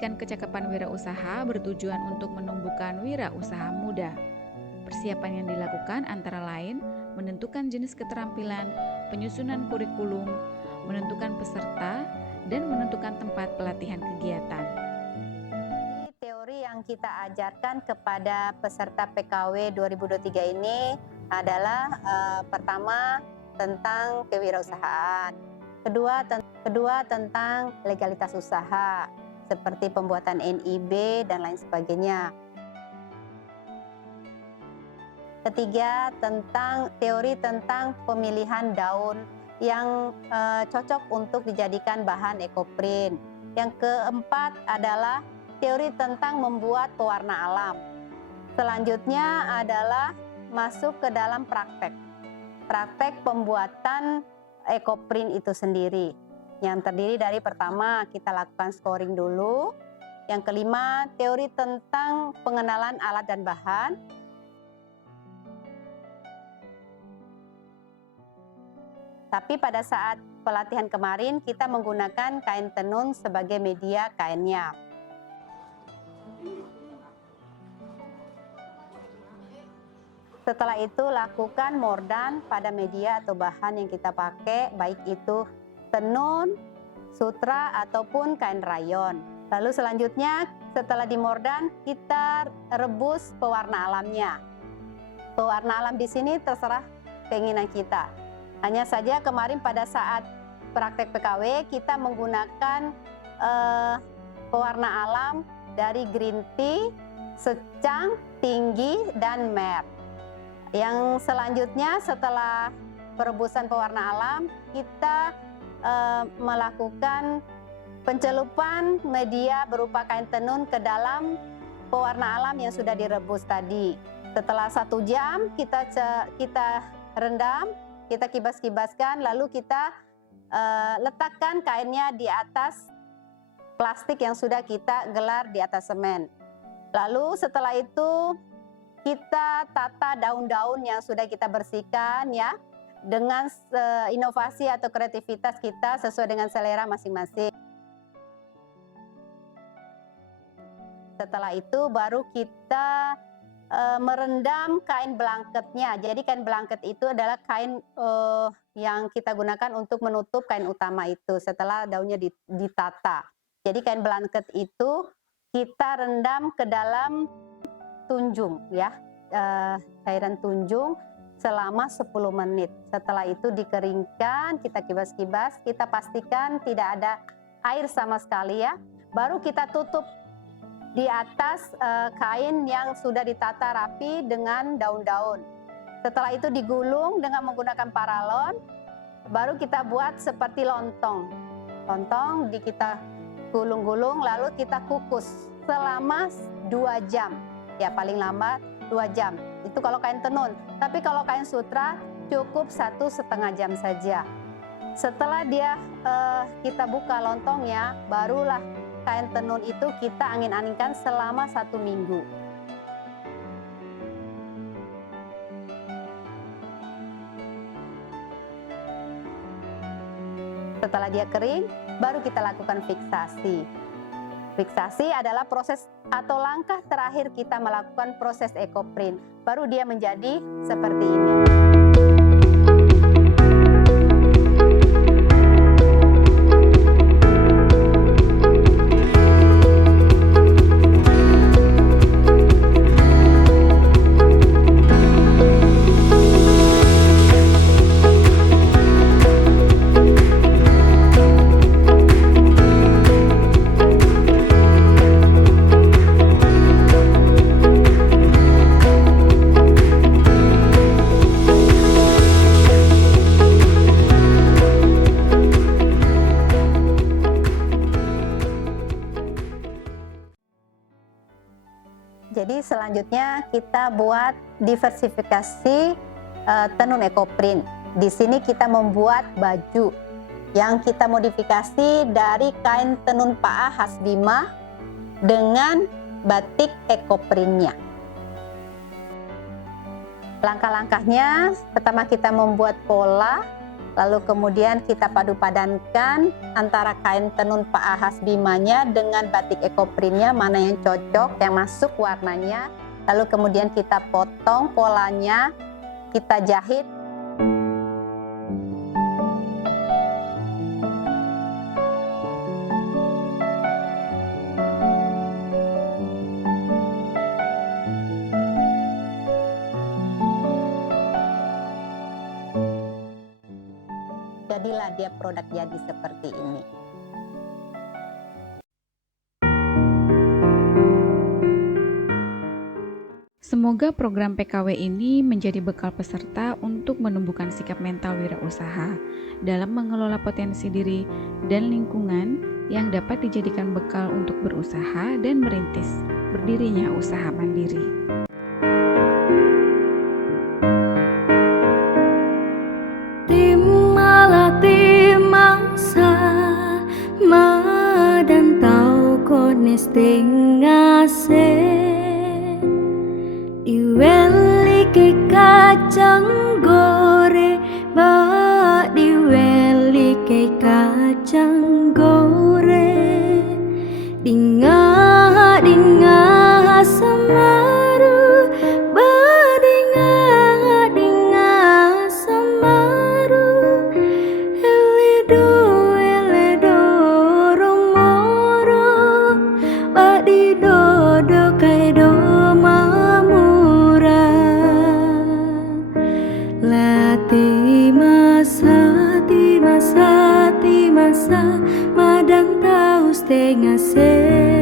Pendidikan kecakapan wirausaha bertujuan untuk menumbuhkan wirausaha muda. Persiapan yang dilakukan antara lain menentukan jenis keterampilan, penyusunan kurikulum, menentukan peserta, dan menentukan tempat pelatihan kegiatan. Teori yang kita ajarkan kepada peserta PKW 2023 ini adalah pertama tentang kewirausahaan, kedua tentang legalitas usaha seperti pembuatan NIB dan lain sebagainya. Ketiga, teori tentang pemilihan daun yang cocok untuk dijadikan bahan ekoprint. Yang keempat adalah teori tentang membuat pewarna alam. Selanjutnya adalah masuk ke dalam praktek pembuatan ekoprint itu sendiri, yang terdiri dari pertama kita lakukan scoring dulu, yang kelima teori tentang pengenalan alat dan bahan, tapi pada saat pelatihan kemarin kita menggunakan kain tenun sebagai media kainnya. Setelah itu lakukan mordan pada media atau bahan yang kita pakai, baik itu tenun, sutra, ataupun kain rayon. Lalu selanjutnya setelah dimordan kita rebus pewarna alamnya. Pewarna alam di sini terserah keinginan kita. Hanya saja kemarin pada saat praktek PKW kita menggunakan pewarna alam dari green tea, secang, tinggi, dan mer. Yang selanjutnya setelah perebusan pewarna alam, kita melakukan pencelupan media berupa kain tenun ke dalam pewarna alam yang sudah direbus tadi. Setelah 1 jam kita rendam, kita kibas-kibaskan, lalu kita letakkan kainnya di atas plastik yang sudah kita gelar di atas semen. Lalu setelah itu kita tata daun-daun yang sudah kita bersihkan ya, dengan inovasi atau kreativitas kita sesuai dengan selera masing-masing. Setelah itu baru kita merendam kain blanketnya. Jadi kain blanket itu adalah kain yang kita gunakan untuk menutup kain utama itu setelah daunnya ditata. Jadi kain blanket itu kita rendam ke dalam tunjung ya, cairan tunjung selama 10 menit. Setelah itu dikeringkan, kita kibas-kibas, kita pastikan tidak ada air sama sekali ya. Baru kita tutup di atas kain yang sudah ditata rapi dengan daun-daun. Setelah itu digulung dengan menggunakan paralon, baru kita buat seperti lontong. Lontong kita gulung-gulung lalu kita kukus selama 2 jam. Ya paling lambat 2 jam. Itu kalau kain tenun. Tapi kalau kain sutra cukup 1,5 jam saja. Setelah kita buka lontongnya, barulah kain tenun itu kita angin-anginkan selama 1 minggu. Setelah dia kering, baru kita lakukan fiksasi. Fiksasi adalah proses atau langkah terakhir kita melakukan proses ekoprint. Baru dia menjadi seperti ini. Jadi selanjutnya kita buat diversifikasi tenun ekoprint. Di sini kita membuat baju yang kita modifikasi dari kain tenun paah khas Bima dengan batik ekoprintnya. Langkah-langkahnya, pertama kita membuat pola Lalu kemudian kita padu padankan antara kain tenun Pak Ahas Bimanya dengan batik ekoprintnya, mana yang cocok, yang masuk warnanya. Lalu kemudian kita potong polanya, kita jahit. Jadilah dia produk jadi seperti ini. Semoga program PKW ini menjadi bekal peserta untuk menumbuhkan sikap mental wirausaha dalam mengelola potensi diri dan lingkungan yang dapat dijadikan bekal untuk berusaha dan merintis berdirinya usaha mandiri. Tengase diweli ke kacang gore ba diweli ke kacang gore dingah dingah samaru ba dingah samaru eledo di dodo kaido mamura lati masa madang tahu setengah se